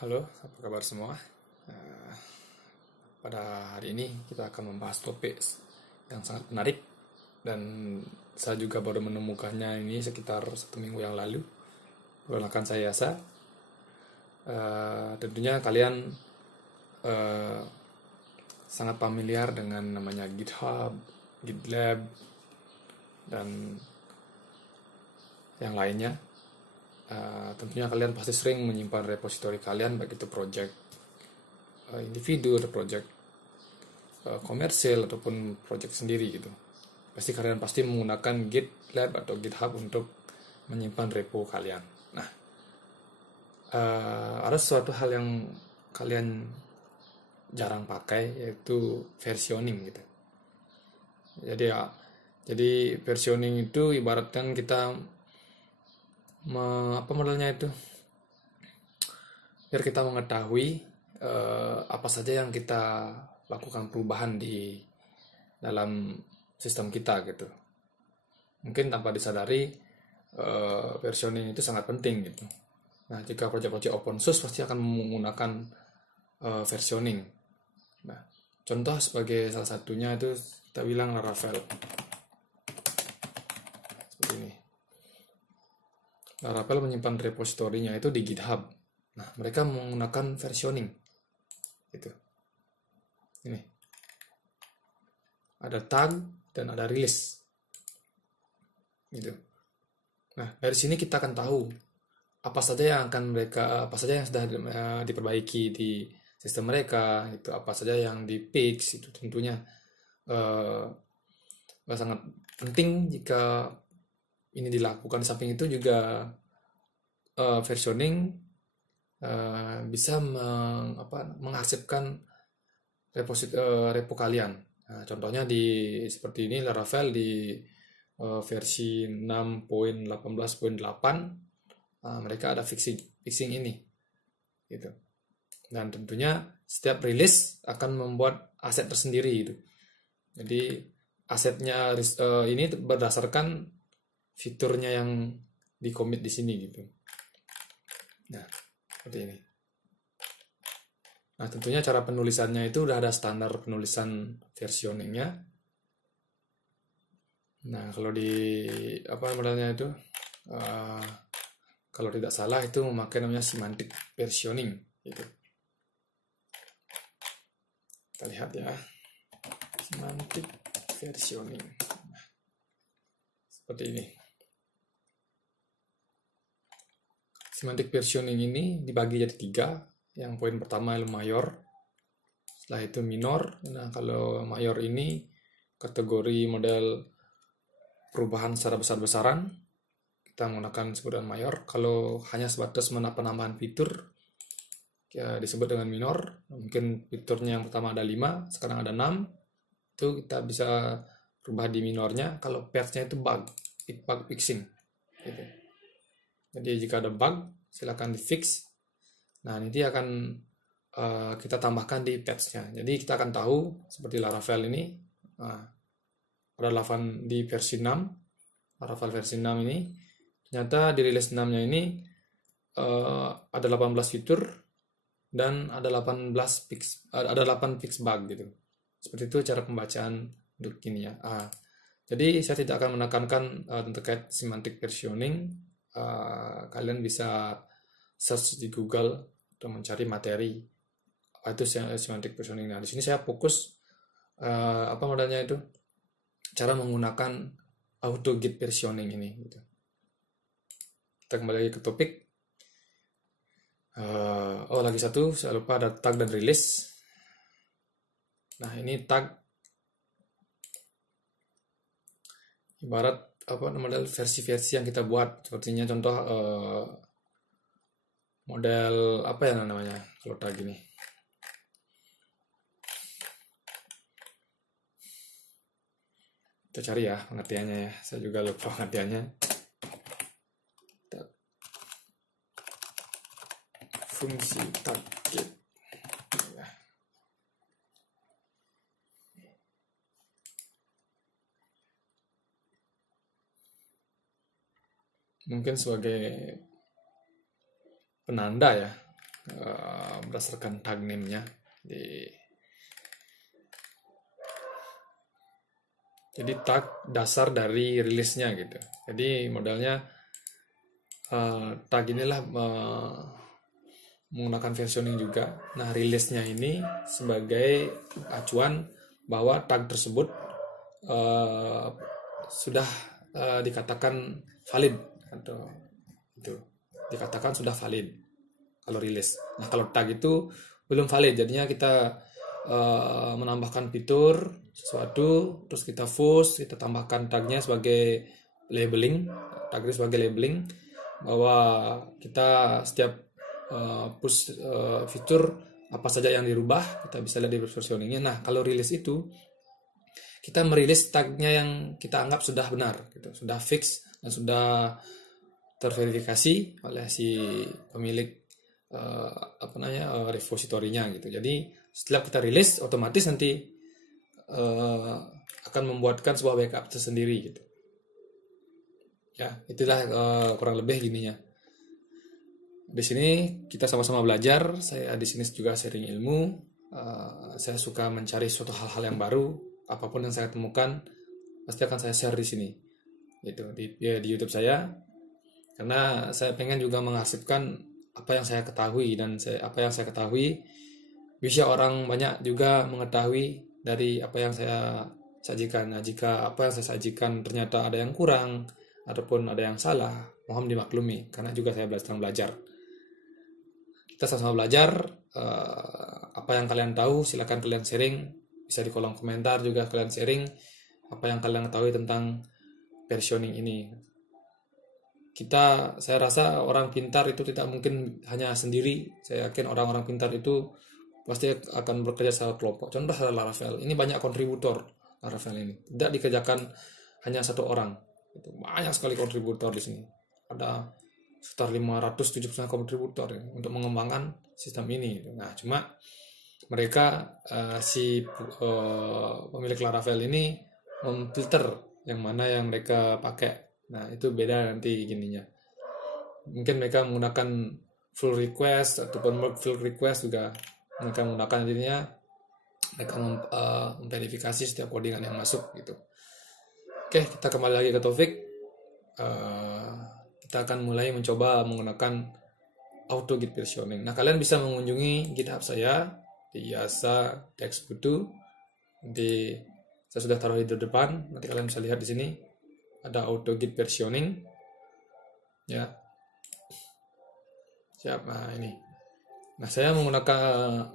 Halo, apa kabar semua? Eh, Pada hari ini kita akan membahas topik yang sangat menarik dan saya juga baru menemukannya ini sekitar 1 minggu yang lalu. Perkenalkan saya Yasa. Tentunya kalian eh, sangat familiar dengan namanya GitHub, GitLab, dan yang lainnya. Tentunya kalian pasti sering menyimpan repositori kalian, baik itu project individu atau project komersil ataupun project sendiri gitu. Kalian pasti menggunakan GitLab atau GitHub untuk menyimpan repo kalian. Nah, ada suatu hal yang kalian jarang pakai, yaitu versioning gitu. Jadi versioning itu ibaratkan kita apa modelnya itu, biar kita mengetahui apa saja yang kita lakukan perubahan di dalam sistem kita gitu. Mungkin tanpa disadari versioning itu sangat penting gitu. Nah, jika proyek-proyek open source pasti akan menggunakan versioning. Nah, contoh sebagai salah satunya itu kita bilang Laravel. Seperti ini. Laravel menyimpan repositorinya itu di GitHub. Nah, mereka menggunakan versioning. Gitu. Ini. Ada tag dan ada release. Gitu. Nah, dari sini kita akan tahu apa saja yang sudah diperbaiki di sistem mereka, itu apa saja yang di fix, itu tentunya sangat penting jika ini dilakukan. Samping itu juga versioning bisa mengarsipkan repo kalian. Nah, contohnya seperti ini Laravel di versi 6.18.8 mereka ada fixing ini gitu. Dan tentunya setiap rilis akan membuat aset tersendiri gitu. Jadi asetnya ini berdasarkan fiturnya yang di commit di sini gitu. Nah, seperti ini. Nah, tentunya cara penulisannya itu udah ada standar penulisan versioningnya. Nah, kalau di modelnya itu kalau tidak salah itu memakai namanya semantic versioning gitu. Kita lihat ya, semantic versioning. Nah, seperti ini. Semantic versioning ini dibagi jadi 3. Yang poin pertama adalah mayor, setelah itu minor. Nah, kalau mayor ini kategori model perubahan secara besar-besaran, kita menggunakan sebutan mayor. Kalau hanya sebatas penambahan fitur, ya disebut dengan minor. Mungkin fiturnya yang pertama ada 5, sekarang ada 6, itu kita bisa rubah di minornya. Kalau patch-nya itu bug fixing gitu. Jadi jika ada bug, silakan di fix. Nah, nanti akan kita tambahkan di patch-nya. Jadi kita akan tahu seperti Laravel ini. Ada Laravel di versi 6. Laravel versi 6 ini ternyata di release 6-nya ini ada 18 fitur dan ada 8 fix bug gitu. Seperti itu cara pembacaan untuk ini ya. Jadi saya tidak akan menekankan terkait semantic versioning. Kalian bisa search di Google untuk mencari materi itu semantic versioning. Nah, di sini saya fokus modelnya itu cara menggunakan auto git versioning ini gitu. Kita kembali lagi ke topik. Lagi satu saya lupa, ada tag dan release. Nah, ini tag ibarat model versi-versi yang kita buat. Sepertinya contoh model apa ya namanya kalau tag ini. Kita cari ya pengertiannya ya. Saya juga lupa pengertiannya. Fungsi target. Ya. Mungkin sebagai penanda ya. berdasarkan tag name-nya. Jadi tag dasar dari rilisnya gitu. Jadi modelnya tag inilah menggunakan versioning juga. Nah, rilisnya ini sebagai acuan bahwa tag tersebut sudah dikatakan valid atau itu dikatakan sudah valid kalau rilis. Nah, kalau tag itu belum valid, jadinya kita menambahkan fitur sesuatu, terus kita push, kita tambahkan tagnya sebagai labeling, tagnya sebagai labeling bahwa kita setiap push fitur apa saja yang dirubah, kita bisa lihat di versioningnya. Nah, kalau rilis itu kita merilis tagnya yang kita anggap sudah benar, gitu, sudah fix dan sudah terverifikasi oleh si pemilik repositorinya gitu. Jadi setelah kita rilis, otomatis nanti akan membuatkan sebuah backup tersendiri gitu. Ya, itulah kurang lebih gininya. Di sini kita sama-sama belajar. Saya di sini juga sharing ilmu. Saya suka mencari suatu hal-hal yang baru. Apapun yang saya temukan, pasti akan saya share di sini. Gitu, di YouTube saya. Karena saya pengen juga mengarsipkan apa yang saya ketahui, dan apa yang saya ketahui bisa orang banyak juga mengetahui dari apa yang saya sajikan. Nah, jika apa yang saya sajikan ternyata ada yang kurang ataupun ada yang salah, mohon dimaklumi karena juga saya sedang belajar. Kita sama-sama belajar. Apa yang kalian tahu silakan kalian sharing, bisa di kolom komentar juga kalian sharing apa yang kalian ketahui tentang versioning ini. Saya rasa orang pintar itu tidak mungkin hanya sendiri. Saya yakin orang-orang pintar itu pasti akan bekerja secara kelompok. Contoh Laravel, ini banyak kontributor Laravel ini. Tidak dikerjakan hanya satu orang. Itu banyak sekali kontributor di sini. Ada sekitar 579 kontributor ya, untuk mengembangkan sistem ini. Nah, cuma mereka pemilik Laravel ini memfilter yang mana yang mereka pakai. Nah, itu beda nanti gininya. Mungkin mereka menggunakan full request ataupun merge full request juga mereka menggunakan, jadinya mereka memverifikasi setiap codingan yang masuk gitu. Oke, kita kembali lagi ke topik. Kita akan mulai mencoba menggunakan auto git versioning. Nah, kalian bisa mengunjungi GitHub saya di Yasa Textbutu. Nanti saya sudah taruh di depan. Nanti kalian bisa lihat di sini ada auto git versioning. Ya. Siap. Nah, ini. Nah, saya menggunakan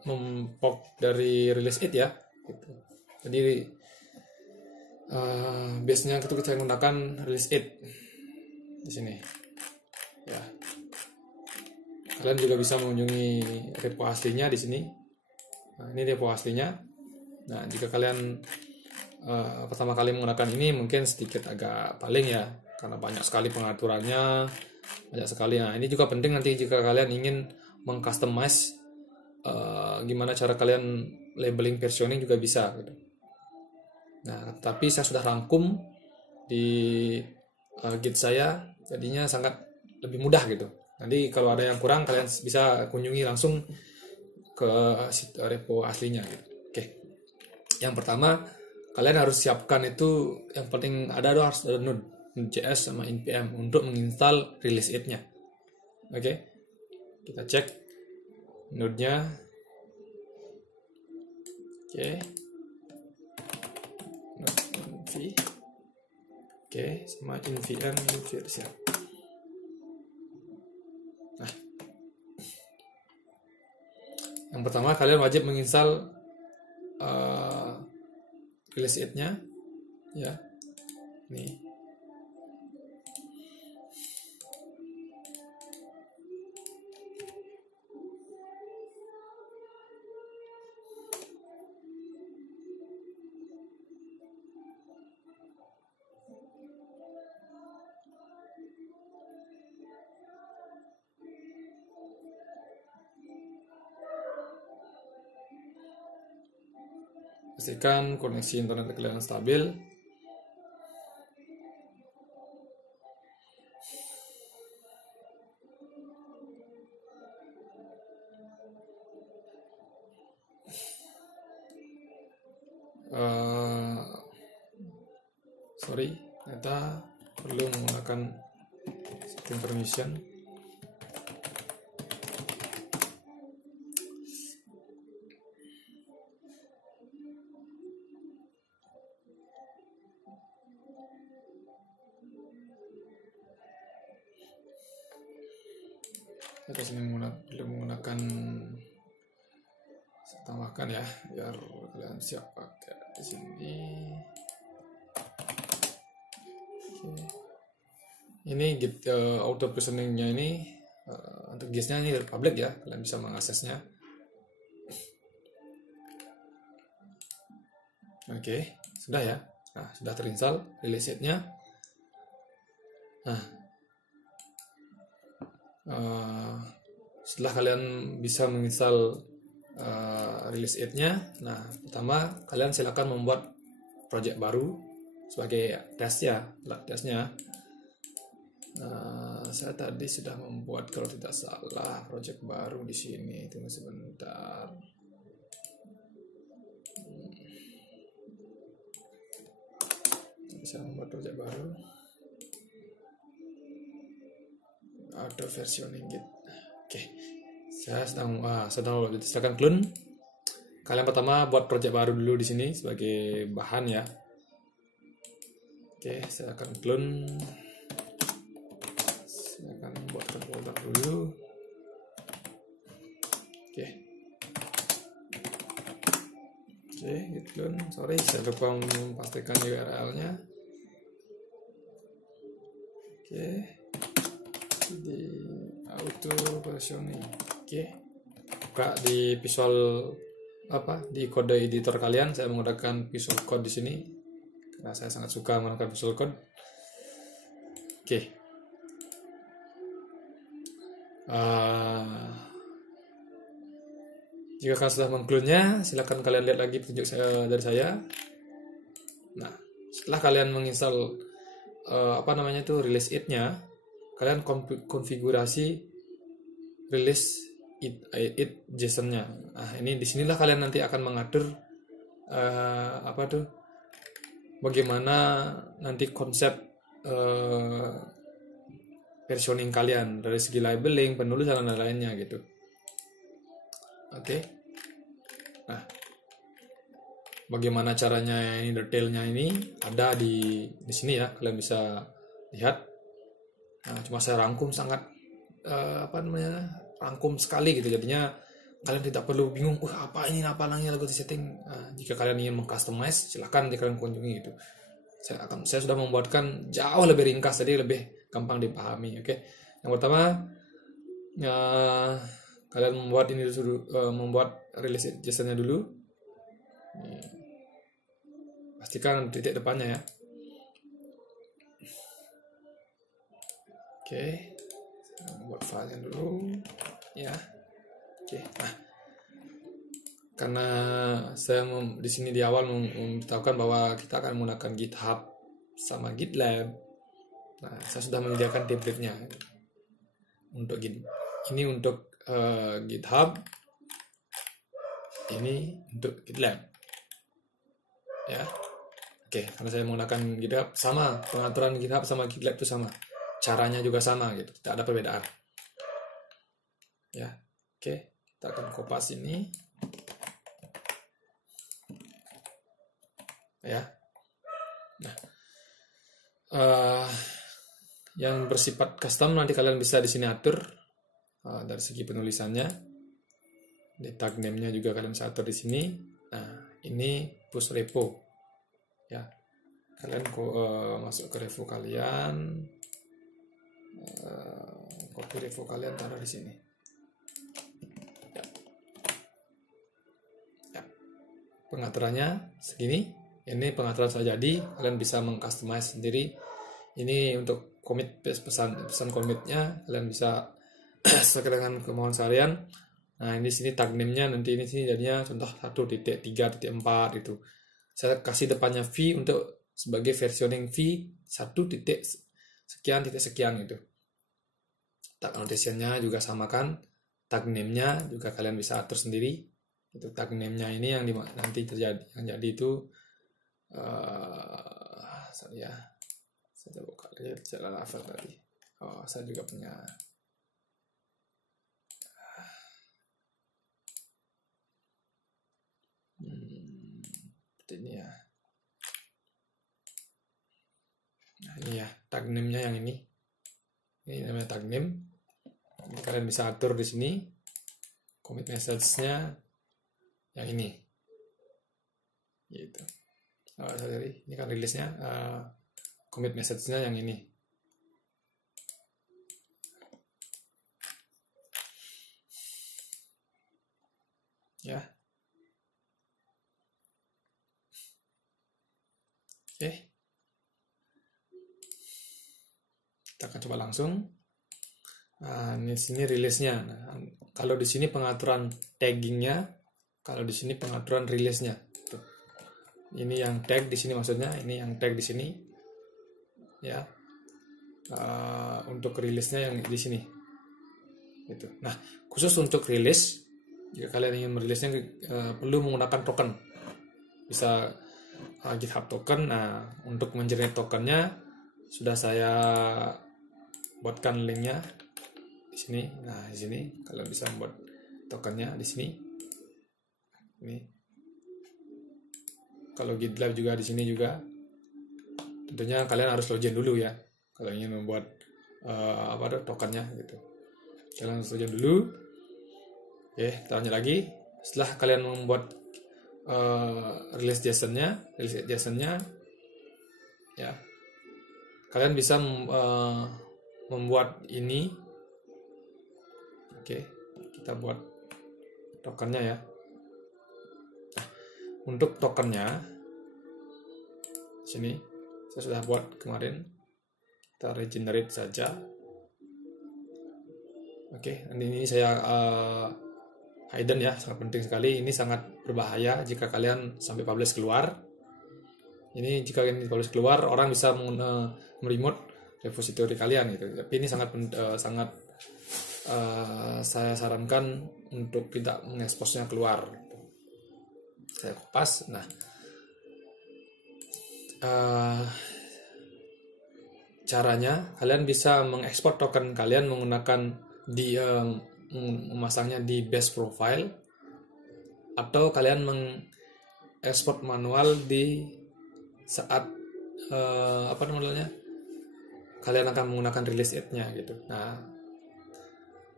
mempok dari release it ya. Gitu. Jadi base-nya itu kita menggunakan release it di sini. Ya. Kalian juga bisa mengunjungi repo aslinya di sini. Nah, ini repo aslinya. Nah, jika kalian pertama kali menggunakan ini mungkin sedikit agak paling ya, karena banyak sekali pengaturannya, banyak sekali. Nah, ini juga penting nanti jika kalian ingin mengcustomize gimana cara kalian labeling versioning juga bisa gitu. Nah, tapi saya sudah rangkum di git saya, jadinya sangat lebih mudah gitu. Nanti kalau ada yang kurang kalian bisa kunjungi langsung ke repo aslinya gitu. Oke. Yang pertama kalian harus siapkan itu, yang penting harus ada Node.js sama npm untuk menginstal release it-nya. Oke. Kita cek Node-nya. Oke. Node env. Oke, sama nvm siap. Nah, yang pertama kalian wajib menginstal release it-nya ya. Nih. Pastikan koneksi internet kalian stabil. sorry, ternyata perlu menggunakan setting permission. Kita sini perlu menggunakan, saya tambahkan ya biar kalian siap pakai di sini. Oke. Ini Git auto versioningnya ini untuk GIS-nya ini public ya, kalian bisa mengaksesnya. Oke, sudah ya. Nah, sudah terinstall release it-nya. Nah, setelah kalian bisa menginstal release it-nya, nah pertama kalian silakan membuat project baru sebagai testnya. Saya tadi sudah membuat kalau tidak salah project baru di sini. Tunggu sebentar. Bisa membuat project baru. Auto versioning Git. Oke. Saya sedang silakan clone. Kalian pertama buat project baru dulu di sini sebagai bahan ya. Oke, saya akan clone. Saya akan buatkan folder dulu. Oke. Oke, git clone. Sorry, saya lupa memastikan URL-nya. Oke. Di auto versioning. Oke. Buka di visual di kode editor kalian. Saya menggunakan Visual Code di sini karena saya sangat suka menggunakan Visual Code. Oke. Jika kalian sudah mengklonnya, silakan kalian lihat lagi petunjuk dari saya. Nah, setelah kalian menginstal release it-nya, kalian konfigurasi release it JSON-nya. Nah, ini disinilah kalian nanti akan mengatur bagaimana nanti konsep versioning kalian dari segi labeling, penulisan dan lainnya gitu. Oke. Nah, bagaimana caranya ini, detailnya ini ada di sini ya, kalian bisa lihat. Nah, cuma saya rangkum sangat rangkum sekali gitu, jadinya kalian tidak perlu bingung apa lagi lagu setting. Nah, jika kalian ingin mengcustomize, silahkan kalian kunjungi gitu. Saya sudah membuatkan jauh lebih ringkas, jadi lebih gampang dipahami. Oke. Yang pertama kalian membuat ini dulu, membuat release JSON-nya dulu. Pastikan titik depannya ya. Oke, buat filenya dulu ya. Oke, nah karena saya di sini di awal memberitahukan bahwa kita akan menggunakan GitHub sama GitLab. Nah, saya sudah menyediakan template-nya untuk Git. Ini untuk GitHub, ini untuk GitLab ya. Oke, karena saya menggunakan GitHub, sama pengaturan GitHub sama GitLab itu sama. Caranya juga sama gitu, tidak ada perbedaan ya. Oke, kita akan kopas ini ya. Nah, yang bersifat custom nanti kalian bisa di sini atur dari segi penulisannya, di tag name-nya juga kalian bisa atur di sini. Nah, ini push repo ya, kalian masuk ke repo kalian. Copy repo kalian taruh di sini ya. Pengaturannya segini. Ini pengaturan sudah jadi, kalian bisa mengcustomize sendiri. Ini untuk commit pesan commitnya kalian bisa sesuai dengan kemauan kalian. Nah, ini sini tag name-nya nanti ini sini jadinya contoh 1.3.4 itu. Saya kasih depannya V untuk sebagai versioning V 1.sekian gitu. Tag annotation-nya juga samakan, tag name-nya juga kalian bisa atur sendiri Itu tag name-nya ini yang nanti terjadi, yang jadi itu saya buka lihat jalan Laravel tadi. Saya juga punya seperti ini ya. Nah, ini ya tag name-nya yang ini. Ini namanya tag name. Ini kalian bisa atur di sini. Commit message-nya yang ini. Gitu. Sorry, ini kan rilisnya. Commit message-nya yang ini. Ya. Oke. Kita akan coba langsung. Ini sini rilisnya. Nah, kalau di sini pengaturan taggingnya, kalau di sini pengaturan rilisnya. Tuh. Ini yang tag di sini maksudnya, ini yang tag di sini. Ya. Untuk rilisnya yang di sini. Gitu. Nah, khusus untuk rilis, jika kalian ingin merilisnya perlu menggunakan token. Bisa GitHub token. Nah, untuk mengenerate tokennya sudah saya buatkan linknya di sini. Nah, di sini kalian bisa membuat tokennya di sini. Ini. Kalau GitLab juga di sini juga. Tentunya kalian harus login dulu ya. Kalau ingin membuat tokennya gitu. Kalian harus login dulu. Oke, kita lanjut lagi. Setelah kalian membuat release JSON-nya, ya, kalian bisa membuat ini. Oke, kita buat tokennya ya. Nah, untuk tokennya, sini saya sudah buat kemarin. Kita regenerate saja. Oke, ini saya hidden ya, sangat penting sekali. Ini sangat berbahaya jika kalian sampai publish keluar. Ini jika kalian publish keluar, orang bisa meremote repository kalian gitu. Tapi ini sangat saya sarankan untuk tidak mengeksposnya keluar. Saya kopas. Nah, caranya kalian bisa mengekspor token kalian menggunakan memasangnya di base profile, atau kalian mengekspor manual di saat kalian akan menggunakan release it-nya gitu. Nah,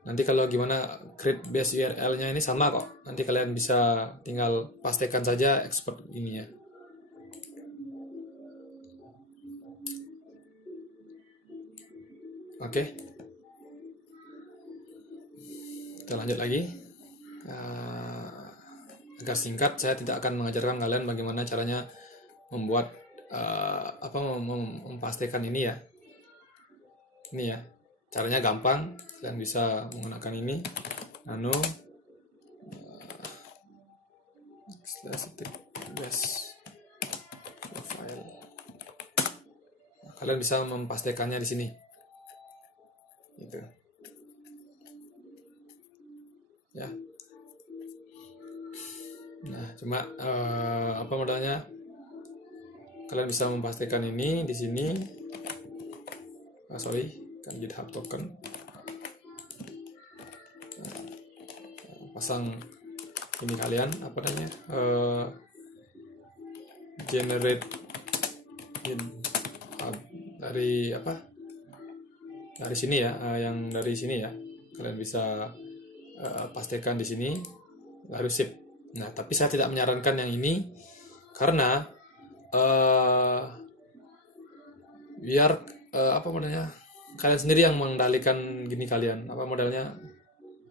nanti kalau gimana create base URL-nya ini sama kok. Nanti kalian bisa tinggal pastikan saja export ininya. Oke. Kita lanjut lagi. Agar singkat, saya tidak akan mengajarkan kalian bagaimana caranya membuat memastikan ini ya. Ini ya. Caranya gampang. Kalian bisa menggunakan ini. Nano base profile. Kalian bisa memastikannya di sini. Gitu. Ya. Nah, cuma modalnya kalian bisa memastikan ini di sini. Kan GitHub token. Pasang ini kalian generate dari dari sini ya, yang dari sini ya. Kalian bisa pastikan di sini lalu sip. Nah, tapi saya tidak menyarankan yang ini karena biar kalian sendiri yang mengendalikan gini kalian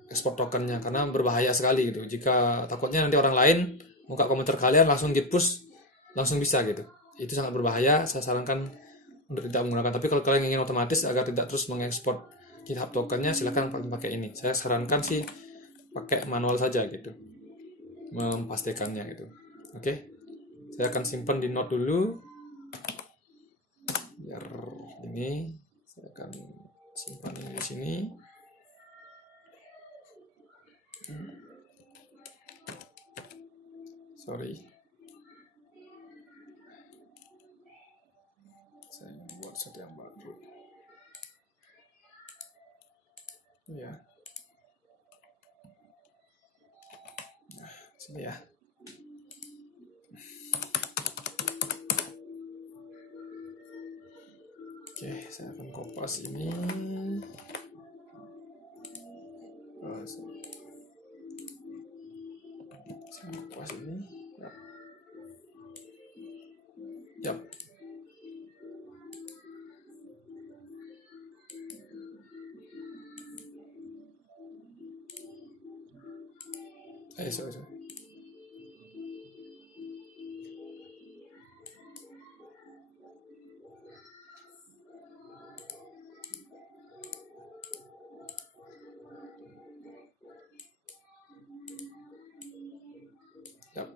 ekspor tokennya, karena berbahaya sekali gitu. Jika takutnya nanti orang lain buka komentar kalian langsung git push langsung bisa gitu. Itu sangat berbahaya. Saya sarankan untuk tidak menggunakan. Tapi kalau kalian ingin otomatis agar tidak terus mengekspor GitHub tokennya, silahkan pakai ini. Saya sarankan sih pakai manual saja gitu, memastikannya gitu. Oke, saya akan simpan di note dulu biar ini. Saya akan simpan ini di sini. sorry, saya buat sesuatu yang baru ya. Nah, sini ya. Oke, saya akan kopas ini. Saya kopas ini. Yap. Sorry. Yap.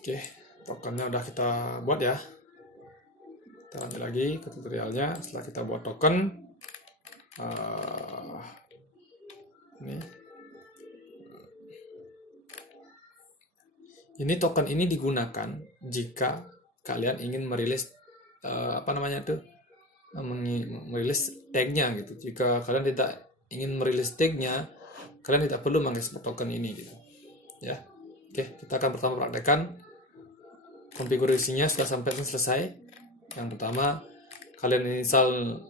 Oke, tokennya udah kita buat ya. Kita lanjut lagi ke tutorialnya. Setelah kita buat token, ini token ini digunakan jika kalian ingin merilis merilis tagnya gitu. Jika kalian tidak ingin merilis tagnya, kalian tidak perlu mengekspor token ini gitu ya. Oke, kita akan pertama praktekkan konfigurasinya setelah sampai selesai. Yang pertama, kalian install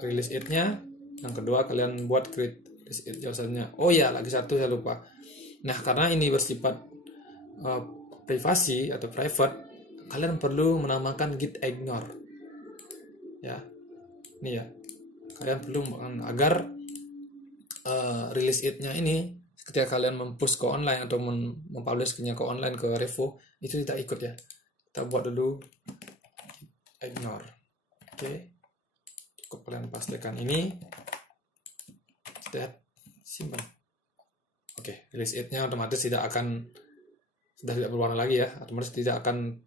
release it-nya. Yang kedua, kalian buat create release it usernya. Oh ya, lagi satu saya lupa. Nah, karena ini bersifat privasi atau private, kalian perlu menamakan git ignore. Ya, ini ya. Kalian perlu agar release it-nya ini ketika kalian mempush ke online atau mempublish-nya ke online ke Revo itu tidak ikut ya. Kita buat dulu ignore. Oke. Cukup kalian pastikan ini. Kita simpan. Oke, release it-nya otomatis sudah tidak berwarna lagi ya. Otomatis tidak akan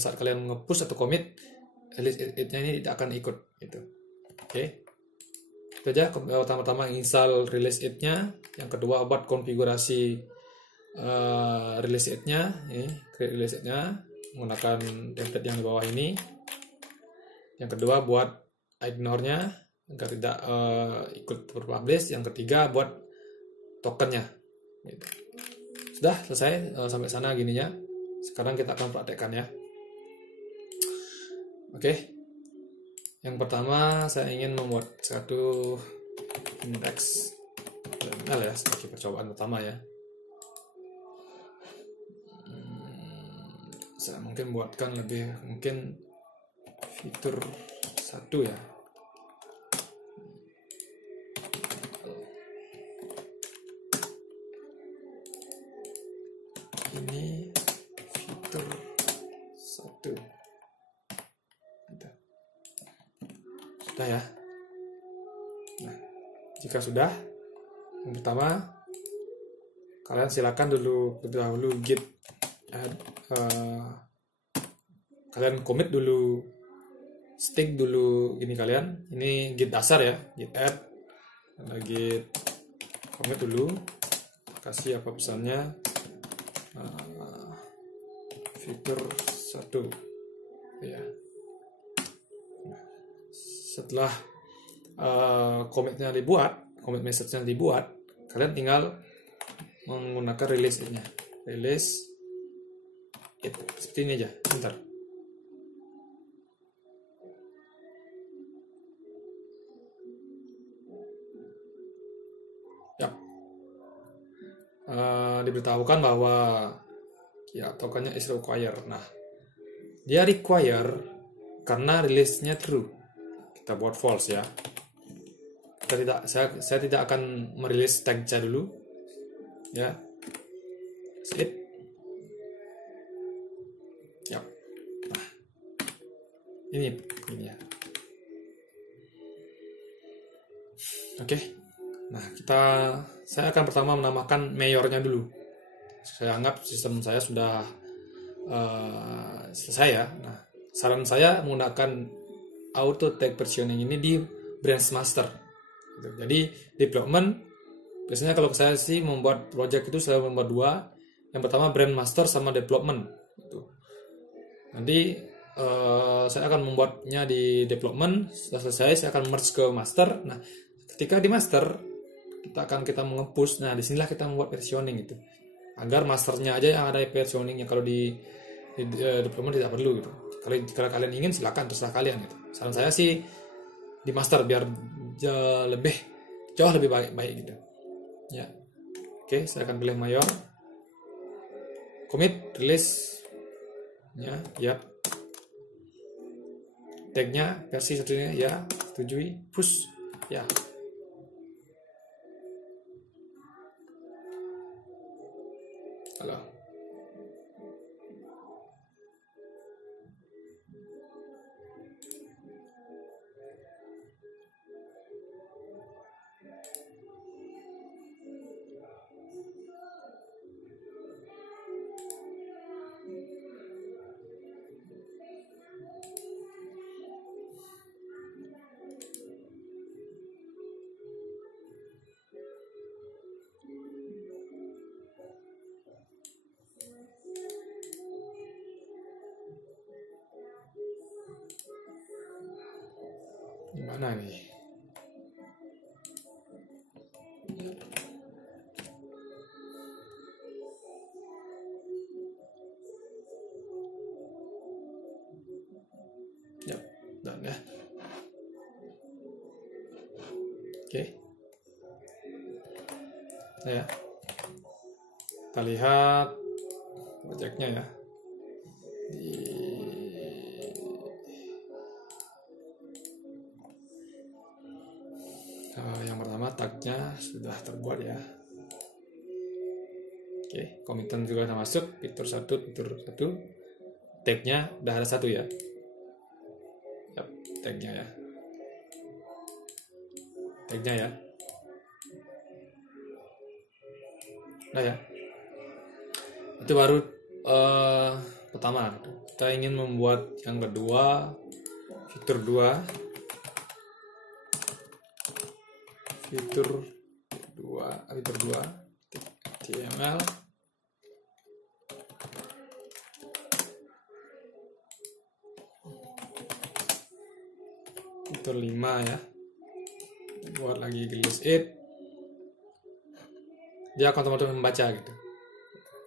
saat kalian nge-push atau commit, release it-nya ini tidak akan ikut gitu. Oke. Itu aja. Pertama-tama install release it-nya. Yang kedua buat konfigurasi release it-nya. Ini create release it-nya menggunakan template yang di bawah ini. Yang kedua buat ignore-nya agar tidak ikut berpublish. Yang ketiga buat tokennya gitu. Sudah selesai sampai sana gininya. Sekarang kita akan praktekkan ya. Oke. Yang pertama saya ingin membuat satu index HTML ya sebagai percobaan pertama ya. Saya mungkin buatkan mungkin fitur 1 ya. Ini fitur 1. Sudah ya. Nah, jika sudah, yang pertama kalian silakan dahulu git add, kalian commit dulu, stick dulu ini kalian. Ini git dasar ya, git add, git commit dulu, kasih apa pesannya, fitur 1 ya. Setelah commit message-nya dibuat, kalian tinggal menggunakan release it-nya. Release it seperti ini aja. Bentar. Ya. Diberitahukan bahwa ya tokennya is required. Nah, dia require karena release-nya true. Kita buat false ya. Saya tidak akan merilis tag-nya dulu ya. It. Yap. Nah, ini ya. Oke. Nah, saya akan pertama menamakan mayornya dulu. Saya anggap sistem saya sudah selesai ya. Nah, saran saya menggunakan auto tag versioning ini di branch master. Jadi development Biasanya kalau saya sih membuat project itu selalu membuat dua. Yang pertama brand master sama development. Gitu. Nanti saya akan membuatnya di development. Setelah selesai saya akan merge ke master. Nah, ketika di master kita mengepush. Nah, disinilah kita membuat versioning gitu. Agar masternya aja yang ada versioningnya. Kalau di development tidak perlu gitu. Kalau kalian ingin silakan, terserah kalian gitu. Saran saya sih di master biar jauh lebih baik gitu. Ya, oke, saya akan pilih mayor, commit, release, ya, tagnya versi satunya ya, setujui, push, ya. Halo. Gimana nih? Ya, dan ya. Oke. Ya. Kita lihat projectnya ya. Yang pertama tagnya sudah terbuat ya. Oke, komitan juga sudah masuk, fitur satu. Tagnya udah ada satu ya. Yap, tagnya ya. Nah ya. Itu baru pertama. Kita ingin membuat yang kedua, fitur 2. Fitur 2 HTML. Fitur 5 ya. Buat lagi list it. Dia akan otomatis membaca gitu.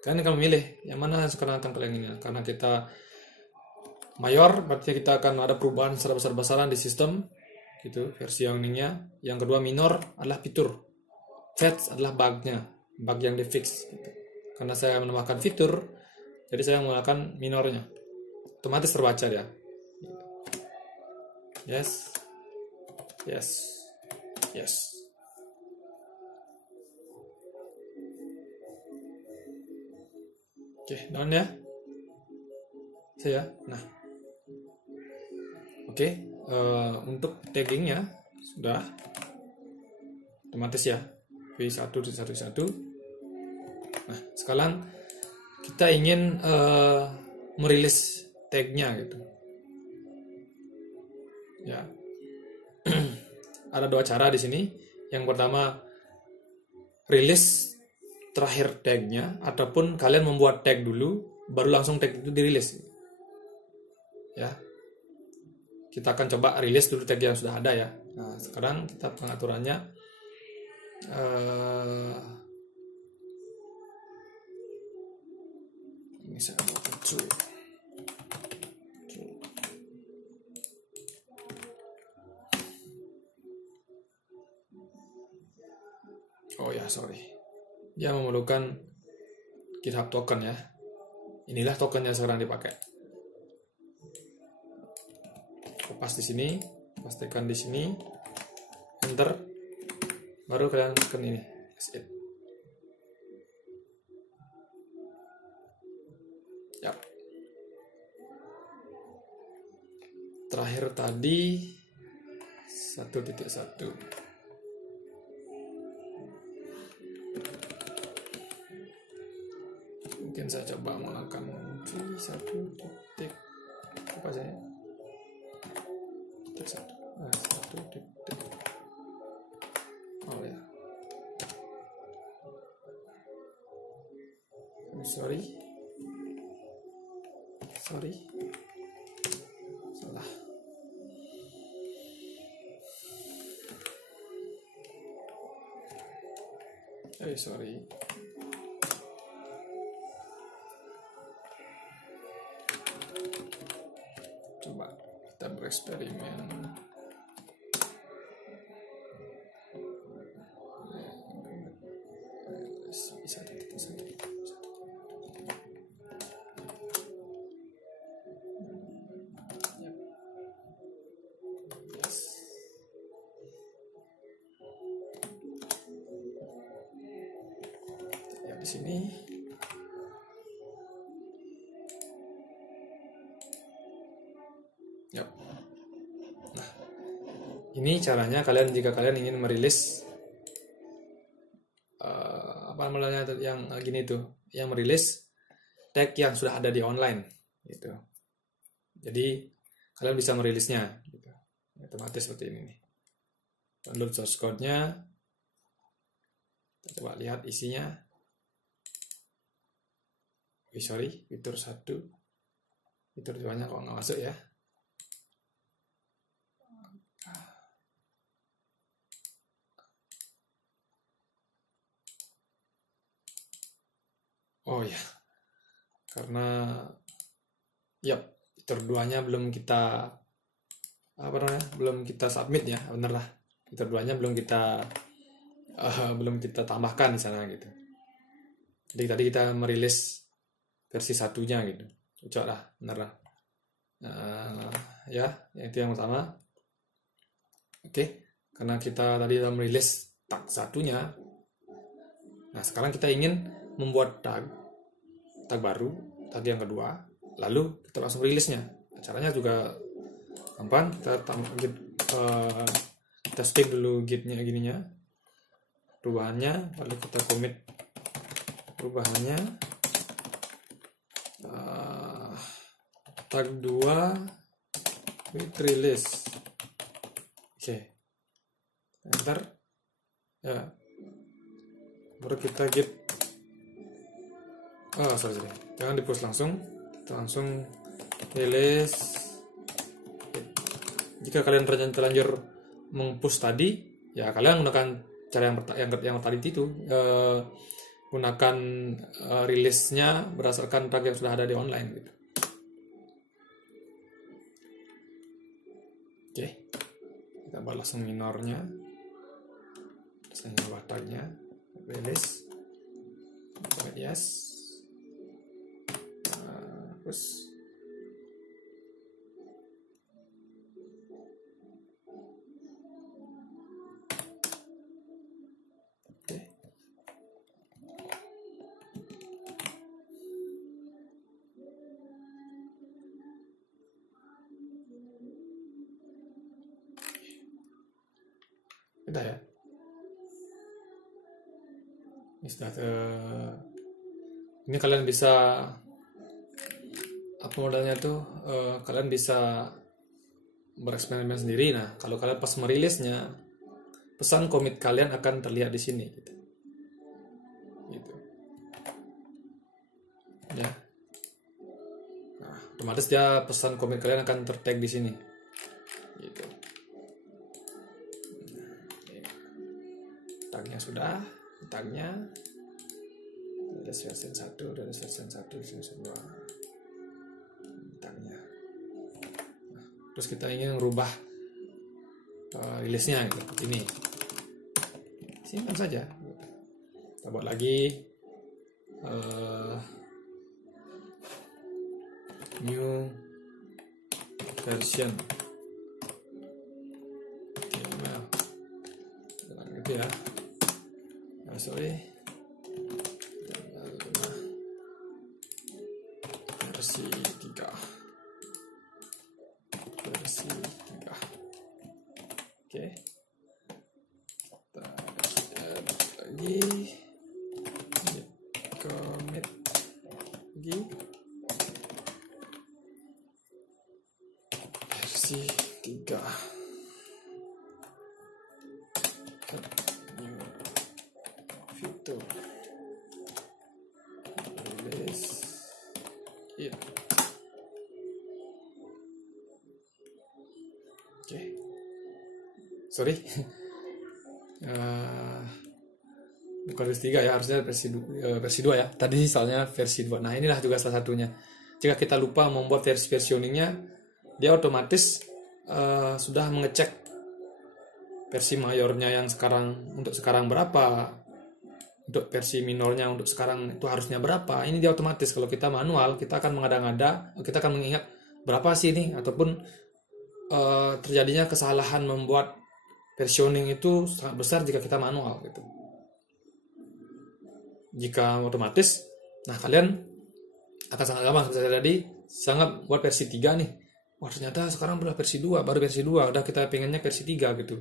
Kalian akan memilih yang mana sekarang akan kalian ingin. Karena kita mayor, berarti kita akan ada perubahan secara besar-besaran di sistem. Gitu, versi yang ininya. Yang kedua minor adalah fitur. Fetch adalah bugnya, bug yang di fix gitu. Karena saya menambahkan fitur, jadi saya menggunakan minornya, otomatis terbaca dia. Yes. Oke, done ya saya. Nah, oke. Untuk taggingnya sudah otomatis ya, V1.1.1. Nah, sekarang kita ingin merilis tagnya gitu ya. Ada dua cara di sini. Yang pertama rilis terakhir tagnya, ataupun kalian membuat tag dulu baru langsung tag itu dirilis ya. Kita akan coba rilis dulu tag yang sudah ada ya. Nah, sekarang kita pengaturannya ini saya buat true. Oh ya, sorry. Dia memerlukan GitHub token ya. Inilah tokennya sekarang dipakai. Pas di sini, pastikan di sini, enter, baru kalian tekan ini, exit. Yap. Terakhir tadi 1.1. Mungkin saya coba menggunakan V1. Apa saya? Oh ya. sorry, salah. Sorry. Coba kita bereksperimen. Bisa. Di sini. Yap. Nah, ini caranya kalian jika kalian ingin merilis apa namanya yang gini tuh, yang merilis tag yang sudah ada di online gitu. Jadi kalian bisa merilisnya gitu. Otomatis seperti ini nih. Download source code-nya. Kita coba lihat isinya. Sorry, fitur 1, fitur 2-nya kok nggak masuk ya. Oh ya, karena fitur 2-nya belum kita belum kita submit ya, bener lah. Fitur 2-nya belum kita tambahkan di sana gitu. Jadi tadi kita merilis versi 1-nya gitu. Cocok lah, bener lah. Ya, itu yang pertama. Oke, karena kita tadi sudah merilis tag 1-nya. Nah, sekarang kita ingin membuat tag baru, tag yang kedua, lalu kita langsung rilisnya. Caranya juga gampang. Kita skip dulu gitnya gininya, perubahannya, lalu kita commit perubahannya. Tag 2 with release. Oke. Enter. Ya. Baru kita git. Sorry. Jangan di push langsung. Kita langsung release. Jika kalian terlanjur meng-push tadi, ya kalian menggunakan cara yang tadi itu, gunakan rilisnya berdasarkan tag yang sudah ada di online gitu. Oke, kita buat langsung minornya, saya buat tagnya, release, yes, terus udah ya. Ini sudah ini kalian bisa apa modalnya tuh, kalian bisa bereksperimen sendiri. Nah, kalau kalian pas merilisnya, pesan komit kalian akan terlihat di sini gitu. Ya. Nah, otomatis dia pesan komit kalian akan tertag di sini. Gitu. Tagnya sudah, tagnya ada version 1, ada version 1, version 2, tagnya. Nah, terus kita ingin merubah rilisnya gitu, ini simpan saja. Kita buat lagi new version email gitu ya. Sorry, versi 3, oke, kita lagi commit lagi versi 3. Fitur sorry. Bukan versi 3 ya, harusnya versi 2 ya. Tadi soalnya versi 2. Nah, inilah juga salah satunya. Jika kita lupa membuat versioningnya, dia otomatis sudah mengecek versi mayornya yang untuk sekarang berapa, untuk versi minornya untuk sekarang itu harusnya berapa. Ini dia otomatis. Kalau kita manual, kita akan mengada-ngada, kita akan mengingat berapa sih ini, ataupun terjadinya kesalahan membuat versioning itu sangat besar jika kita manual gitu. Jika otomatis, nah kalian akan sangat gampang. Seperti tadi, sangat buat versi 3 nih. Wah, ternyata sekarang udah versi 2, baru versi 2, udah kita pengennya versi 3 gitu.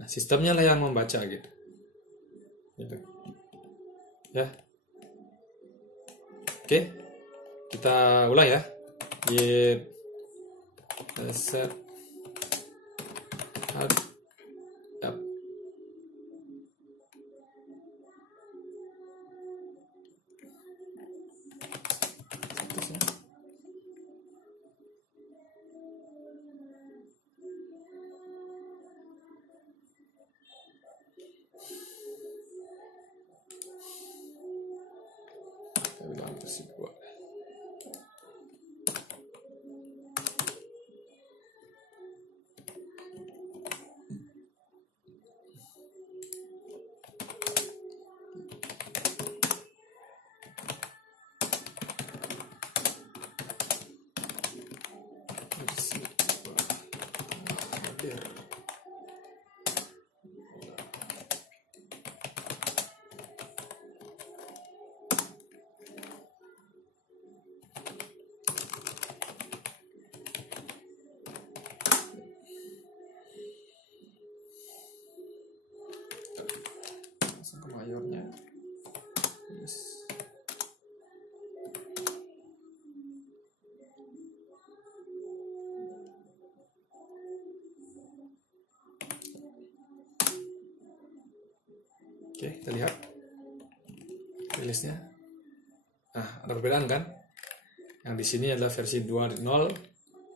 Nah, sistemnya lah yang membaca gitu. Gitu. Ya. Oke. Kita ulang ya. Git set up. Bilang versi 2. Langsung ke mayornya. Yes. Oke, kita lihat rilisnya. Nah, ada perbedaan kan? Yang di sini adalah versi 2.0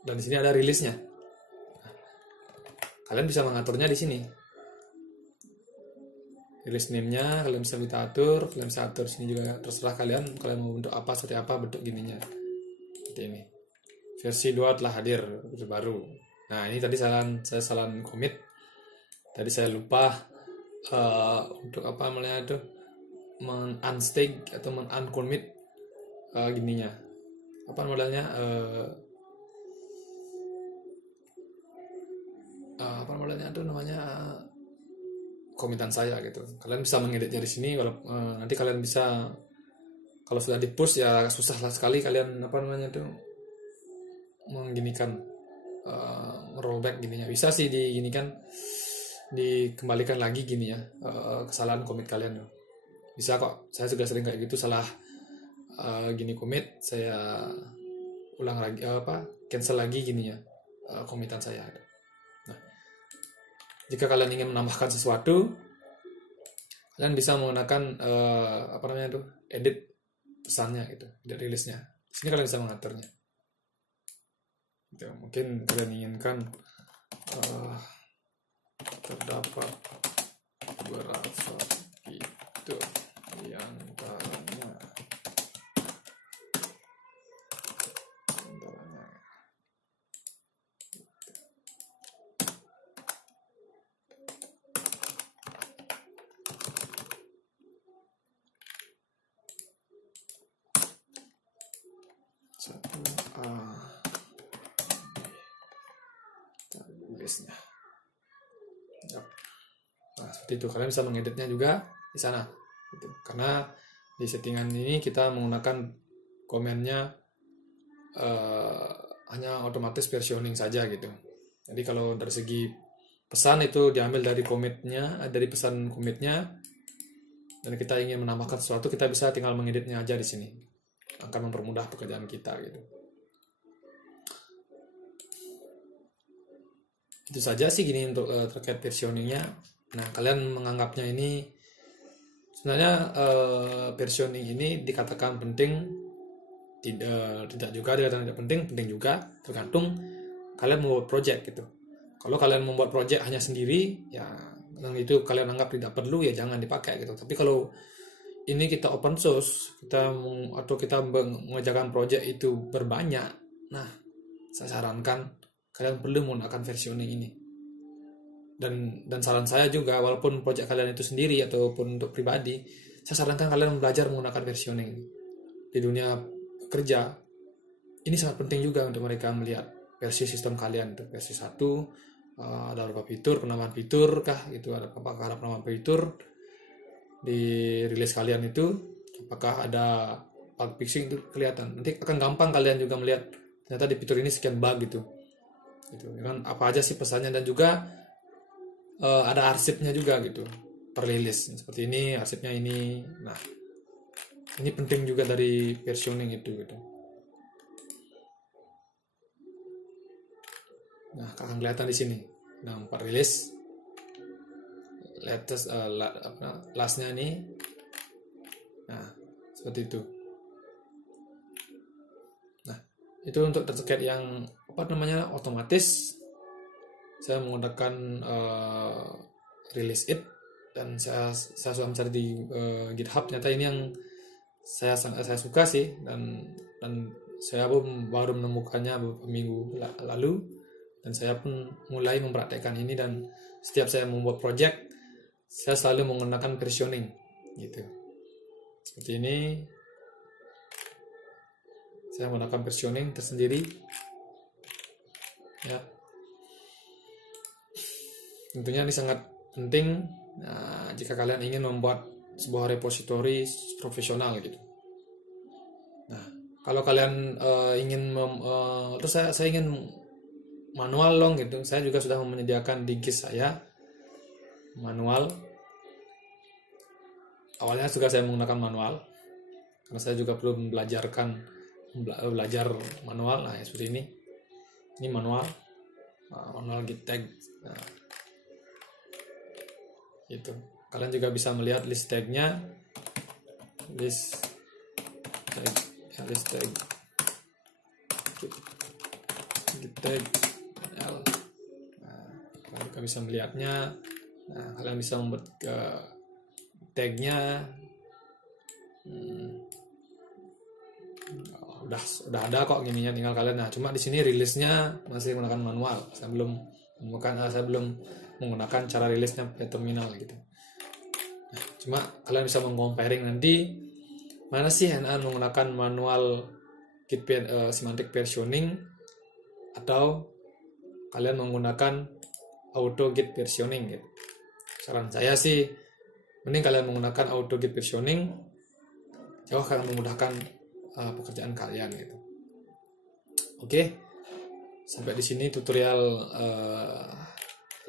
dan di sini ada rilisnya. Nah, kalian bisa mengaturnya di sini. Release name-nya kalian bisa minta atur, kalian bisa atur sini juga, terserah kalian mau bentuk apa, seperti apa bentuk gininya. Seperti ini. Versi 2 telah hadir, versi baru. Nah, ini tadi saya salah commit. Tadi saya lupa untuk apa namanya itu men-unstake atau men-uncommit gininya. Apa modelnya apa modelnya itu namanya komitan saya gitu. Kalian bisa mengeditnya di sini. Kalau nanti kalian bisa, kalau sudah di push ya susah lah sekali kalian apa namanya itu mengginikan rollback gininya. Bisa sih diginikan, dikembalikan lagi gini ya kesalahan komit kalian. Bisa kok. Saya juga sering kayak gitu, salah gini komit, saya ulang lagi cancel lagi gini ya komitan saya. Jika kalian ingin menambahkan sesuatu, kalian bisa menggunakan apa namanya itu edit pesannya gitu, edit rilisnya. Di sini kalian bisa mengaturnya. Gitu. Mungkin kalian inginkan terdapat beberapa fitur yang rilisnya. Nah, seperti itu. Kalian bisa mengeditnya juga di sana. Gitu. Karena di settingan ini kita menggunakan komennya hanya otomatis versioning saja gitu. Jadi kalau dari segi pesan itu diambil dari komitnya, dari pesan komitnya, dan kita ingin menambahkan sesuatu, kita bisa tinggal mengeditnya aja di sini. Akan mempermudah pekerjaan kita gitu. Itu saja sih gini untuk terkait versioningnya. Nah, kalian menganggapnya ini sebenarnya versioning ini dikatakan penting, tidak juga dikatakan tidak penting, penting juga, tergantung kalian mau project gitu. Kalau kalian membuat project hanya sendiri, ya yang itu kalian anggap tidak perlu, ya jangan dipakai gitu. Tapi kalau ini kita open source, atau kita mengerjakan project itu berbanyak, nah saya sarankan kalian perlu menggunakan versioning ini. Dan saran saya juga, walaupun project kalian itu sendiri ataupun untuk pribadi, saya sarankan kalian belajar menggunakan versioning. Di dunia kerja ini sangat penting juga untuk mereka melihat versi sistem kalian, untuk versi 1 ada beberapa fitur, penambahan fitur kah gitu, apakah ada penambahan fitur di rilis kalian itu, apakah ada bug fixing, itu kelihatan. Nanti akan gampang kalian juga melihat ternyata di fitur ini sekian bug gitu kan, apa aja sih pesannya, dan juga ada arsipnya juga gitu per rilis, seperti ini arsipnya ini. Nah ini penting juga dari versioning itu gitu. Nah akan kelihatan di sini. Nah 4 rilis latest lastnya nih. Nah seperti itu. Nah itu untuk terkait yang otomatis, saya menggunakan release it, dan saya sudah mencari di GitHub. Ternyata ini yang saya suka sih, dan saya pun baru menemukannya beberapa minggu lalu, dan saya pun mulai mempraktekkan ini. Dan setiap saya membuat project, saya selalu menggunakan versioning gitu. Seperti ini, saya menggunakan versioning tersendiri ya. Tentunya ini sangat penting jika kalian ingin membuat sebuah repository profesional gitu. Nah kalau kalian ingin terus saya ingin manual long gitu, saya juga sudah menyediakan di GIS saya manual. Awalnya juga saya menggunakan manual karena saya juga belum belajar manual. Nah seperti ini manual git tag. Nah, itu kalian juga bisa melihat list tagnya, list tag git tag L. Nah, kalian juga bisa melihatnya. Nah kalian bisa membuat tagnya. Udah ada kok gininya, tinggal kalian. Nah cuma di sini rilisnya masih menggunakan manual. Saya belum menggunakan cara rilisnya pakai terminal gitu. Nah, cuma kalian bisa meng-comparing nanti mana sih enakan menggunakan manual git semantic versioning atau kalian menggunakan auto git versioning gitu. Saran saya sih mending kalian menggunakan auto git versioning, jauh akan memudahkan pekerjaan kalian gitu. Oke, sampai di sini tutorial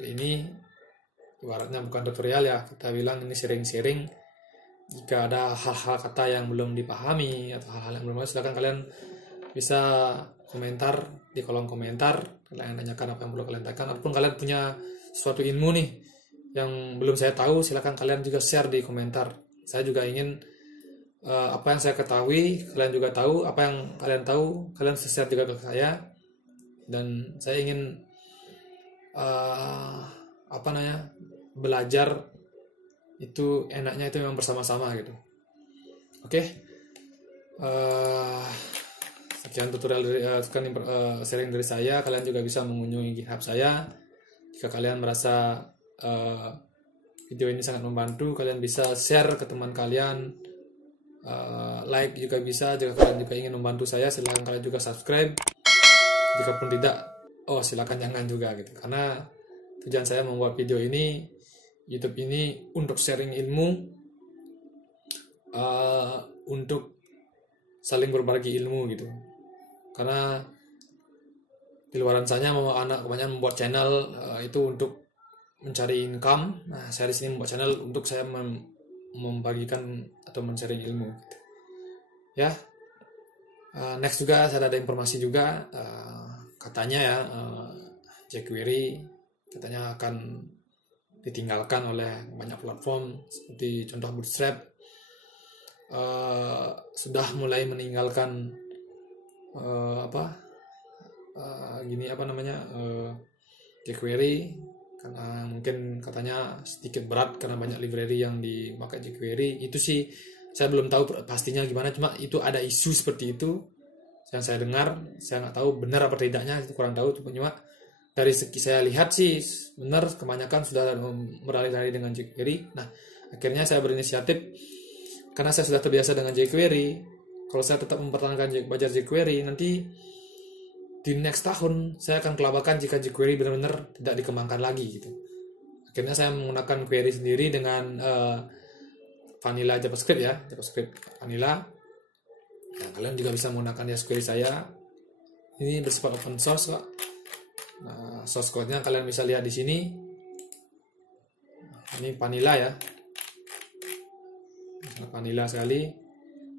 ini. Ibaratnya bukan tutorial ya, kita bilang ini sharing-sharing. Jika ada hal-hal kata yang belum dipahami atau hal-hal yang belum, silakan kalian bisa komentar di kolom komentar. Kalian tanyakan apa yang perlu kalian tanyakan, ataupun kalian punya suatu ilmu nih yang belum saya tahu, silakan kalian juga share di komentar. Saya juga ingin apa yang saya ketahui kalian juga tahu, apa yang kalian tahu kalian share juga ke saya. Dan saya ingin belajar itu enaknya itu memang bersama-sama gitu. Oke. Sekian tutorial sharing dari saya. Kalian juga bisa mengunjungi GitHub saya. Jika kalian merasa video ini sangat membantu, kalian bisa share ke teman kalian, like juga bisa. Jika kalian juga ingin membantu saya, silahkan kalian juga subscribe. Jika pun tidak, silakan jangan juga gitu. Karena tujuan saya membuat video ini, YouTube ini, untuk sharing ilmu, untuk saling berbagi ilmu gitu. Karena di luaran sana anak kebanyakan membuat channel itu untuk mencari income. Nah saya di sini membuat channel untuk saya membagikan atau men-sharing ilmu gitu. Ya. Next juga saya ada informasi juga, katanya ya jQuery katanya akan ditinggalkan oleh banyak platform seperti contoh Bootstrap sudah mulai meninggalkan jQuery karena mungkin katanya sedikit berat karena banyak library yang dipakai jQuery. Itu sih saya belum tahu pastinya gimana, cuma itu ada isu seperti itu yang saya dengar. Saya nggak tahu benar apa tidaknya, itu kurang tahu, cuma dari segi saya lihat sih benar kebanyakan sudah beralih-alih dengan jQuery. Nah, akhirnya saya berinisiatif karena saya sudah terbiasa dengan jQuery. Kalau saya tetap mempertahankan belajar jQuery, nanti di next tahun saya akan kelabakan jika jQuery benar-benar tidak dikembangkan lagi gitu. Akhirnya saya menggunakan query sendiri dengan vanilla JavaScript ya, JavaScript vanilla. Nah, kalian juga bisa menggunakan jQuery saya. Ini bersifat open source kok. Nah, source code-nya kalian bisa lihat di sini. Ini vanilla ya. Vanilla sekali.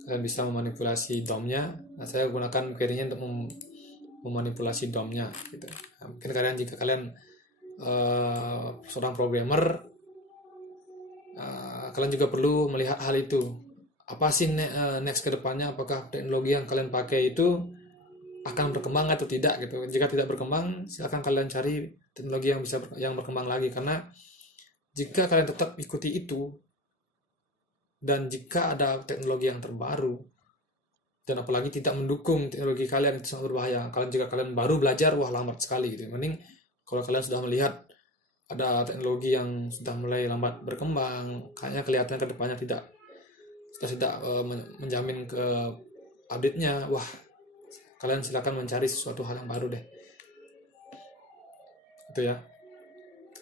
Kalian bisa memanipulasi DOM-nya. Nah, saya gunakan query-nya untuk memanipulasi DOM-nya gitu. Nah, mungkin jika kalian seorang programmer, kalian juga perlu melihat hal itu. Apa sih next ke depannya, apakah teknologi yang kalian pakai itu akan berkembang atau tidak gitu. Jika tidak berkembang, silakan kalian cari teknologi yang berkembang lagi, karena jika kalian tetap ikuti itu dan jika ada teknologi yang terbaru dan apalagi tidak mendukung teknologi kalian, itu sangat berbahaya. Jika kalian baru belajar, wah lambat sekali gitu. Mending kalau kalian sudah melihat ada teknologi yang sudah mulai lambat berkembang, kayaknya kelihatannya ke depannya tidak menjamin ke update-nya, wah kalian silakan mencari sesuatu hal yang baru deh. Itu ya.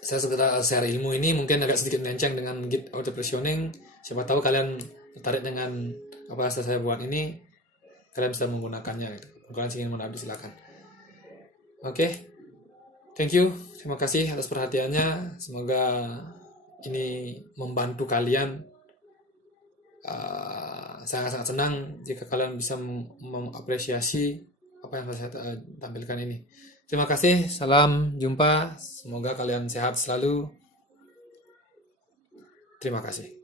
Saya sekedar share ilmu ini, mungkin agak sedikit melenceng dengan Git auto versioning. Siapa tahu kalian tertarik dengan apa yang saya buat ini, kalian bisa menggunakannya gitu. Kalian ingin mengupdate silakan. Oke. Thank you. Terima kasih atas perhatiannya. Semoga ini membantu kalian. Sangat-sangat senang jika kalian bisa mengapresiasi apa yang saya tampilkan ini. Terima kasih. Salam jumpa. Semoga kalian sehat selalu. Terima kasih.